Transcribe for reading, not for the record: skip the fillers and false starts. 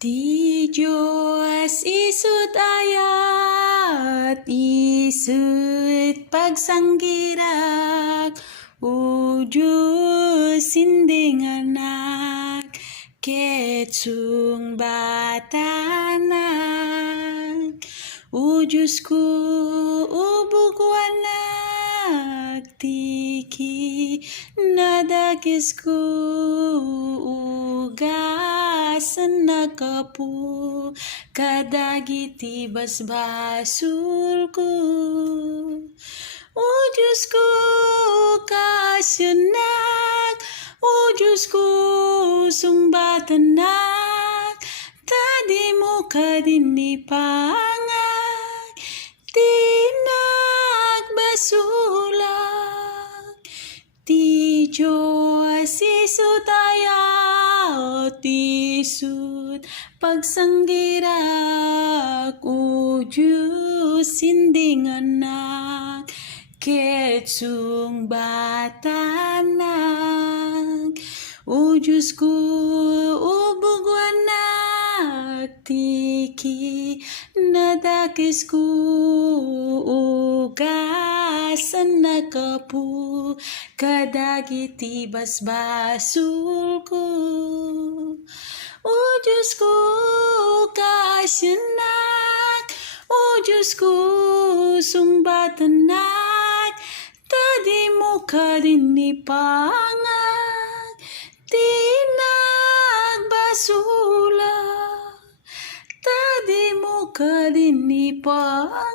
Ti Diyos isut ayat, isut pagsanggirak, O Diyos sinding anak, ketsung batanak. O Diyos ko, ubugwanak, tiki nadakis ko, ugasan nakapu, kadagiti basbasul ko. O Diyos ko, kasyanak, O Diyos ko, sungbatanak, tadi mo kadinipangag, tinagbasulang. Ti Diyos isut ayat, isut pagsanggirak, O Diyos sinding anak, ketsung batanak. O Diyos ko, ubugwanak, tiki nadakis ko, ugasan nakapu, kadagiti basbasul ko. O Diyos ko, kasyanak, O Diyos ko, sungbatanak, tadi mo kadinipangag, tinagbasulang. Tadi mo kadinipangag,